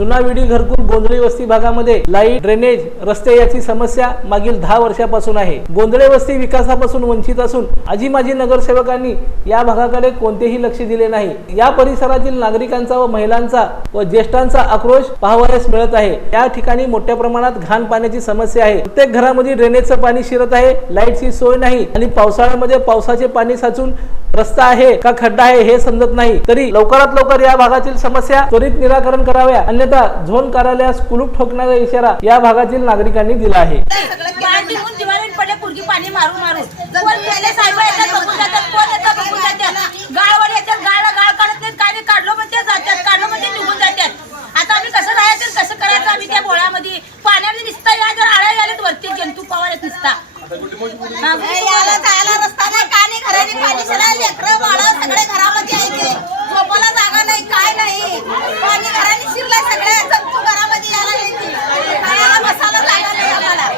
विडी घरकुल गोंधळी वस्ती भागामध्ये लाइट ड्रेनेज रस्ते याची समस्या मागील दहा वर्षापासून आहे. गोंधळे वस्ती विकासापासून वंचित असून आजी माजी नगरसेवकांनी या भागाकडे कोणतेही लक्ष दिले नाही. या परिसरातील नागरिकांचा व महिलांचा व ज्येष्ठांचा आक्रोश पाहावयास मिळत आहे. या ठिकाणी मोठ्या प्रमाणात घाण पाण्याची समस्या आहे. प्रत्येक घरामध्ये ड्रेनेजचं पाणी शिरत आहे. लाईटची सोय नाही आणि पावसाळ्यामध्ये पावसाचे पाणी साचून रस्ता आहे का खड्डा आहे हे समजत नाही. तरी लवकरात लवकर या भागातील समस्या त्वरित निराकरण कराव्या अन्यथा झोन कार्यालयास कुलूप ठोकण्याचा इशारा या भागातील नागरिकांनी दिला आहे. पाणी निघून दिवाळीत पडले पुरगी पाणी मारून मारून कोण गेले साहेब येतात बघून जातात कोण येतात बघून जातात. गाळवर येतात गाळला गाळ काढत नाहीत काय काढलो म्हणजे जातात काढलो म्हणजे निघून जातात. आता आम्ही कसं राहायचं कसं करायचं आम्ही त्या बोळामध्ये पाण्यामध्ये निसता या जर आळ्या आल्यात वरती जंतू पवार निसता. हा, यायला जायला रस्ता नाही का नाही घराने पाणी शिराय लेकरं बाळ सगळे घरामध्ये यायचे झोपायला जागा नाही काय नाही पाणी घराने शिरलाय सगळे जंतू घरामध्ये यायला यायचे खायला बसायला जागा नाही आम्हाला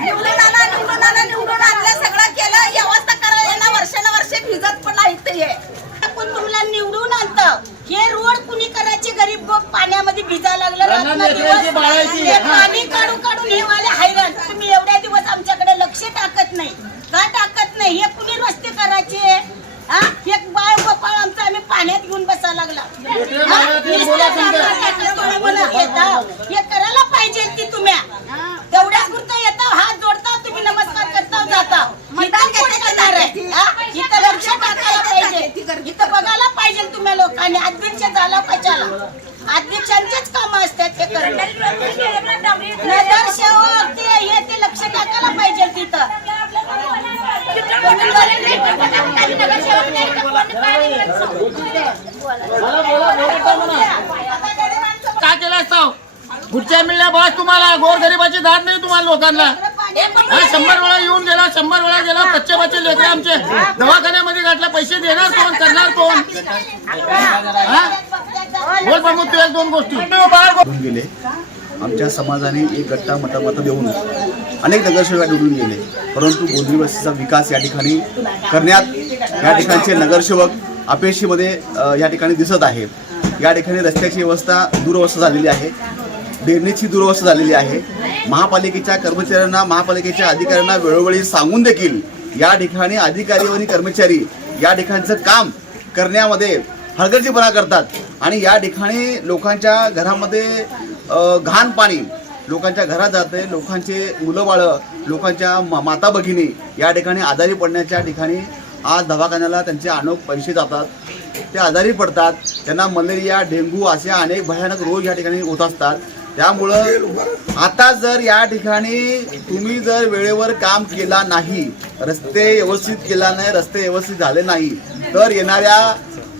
निवडून आणा निवडून आणा निवडून आणलं सगळं केलं व्यवस्था करायला येणार वर्षाला वर्षे भिजत पण नाही ते आपण तुम्हाला निवडून आणतं हे रोड कुणी करायचे गरीब लोक पाण्यामध्ये भिजायला लागलं रात्र दिवस हे पाणी काढून काढून हे वाले हैराण. तुम्ही एवढ्या दिवस आमच्याकडे लक्ष टाकत नाही. का टाकत नाही? हे कुणी रस्ते करायचे? हा? एक बाळ गोपाळ आमचं आम्ही पाण्यात घेऊन बसायला लागला. हा? हे करायला पाहिजे ती तुम्ही? तेवढ्या पुरतं येता हात जोडता तुम्ही नमस्कार करता जाता इथं लक्ष टाकायला पाहिजे. इथं बघायला पाहिजे तुम्ही लोकांनी. अध्यक्ष झाला कशाला? अध्यक्षांचेच काम असतात ते करणं. नगरसेवक ते हे ते लक्ष टाकायला पाहिजे तिथं. काय केलं असतं. पुढच्या मिळल्या बस तुम्हाला. गोरगरिबाची दाद नाही तुम्हाला लोकांना. हा, शंभर वेळा येऊन गेला शंभर वेळा गेला. कच्चे बच्चे लेकरे आमचे. दवाखान्यामध्ये घातला पैसे देणार कोण करणार कोण? हा? बोल प्रमुख तू एक दोन गोष्टी गेले आमच्या समाजाने एक गट्टा मतामत देऊन अनेक नगरसेवक निवडून गेले. परंतु गोंधळी वस्तीचा विकास या ठिकाणी करण्यात या ठिकाणचे नगरसेवक अपेक्षेमध्ये या ठिकाणी दिसत आहे. या ठिकाणी रस्त्याची व्यवस्था दुरवस्था झालेली आहे. डेरणीची दुरवस्था झालेली आहे. महापालिकेच्या कर्मचाऱ्यांना महापालिकेच्या अधिकाऱ्यांना वेळोवेळी सांगून देखील या ठिकाणी अधिकारी आणि कर्मचारी या ठिकाणचं काम करण्यामध्ये हलगर्जीपणा करतात. आणि या ठिकाणी लोकांच्या घरामध्ये घाण पाणी लोकांच्या घरात जाते लोकांचे मुलं बाळं लोकांच्या माता भगिनी या ठिकाणी आजारी पडण्याच्या ठिकाणी आज दवाखान्याला त्यांचे अनोख पैसे जातात. ते आजारी पडतात. त्यांना मलेरिया डेंग्यू असे अनेक भयानक रोग या ठिकाणी होत असतात. त्यामुळं आता जर या ठिकाणी तुम्ही जर वेळेवर काम केला नाही रस्ते व्यवस्थित केला नाही रस्ते व्यवस्थित झाले नाही तर येणाऱ्या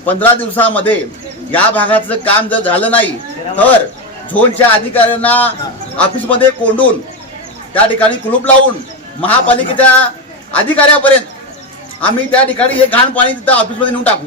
पंधरा दिवसामध्ये या भागाचं काम जर झालं नाही तर झोनच्या अधिकाऱ्यांना ऑफिसमध्ये कोंडून त्या ठिकाणी कुलूप लावून महापालिकेच्या अधिकाऱ्यापर्यंत आम्ही त्या ठिकाणी हे घाण पाणी तिथं ऑफिसमध्ये नेऊन टाकू.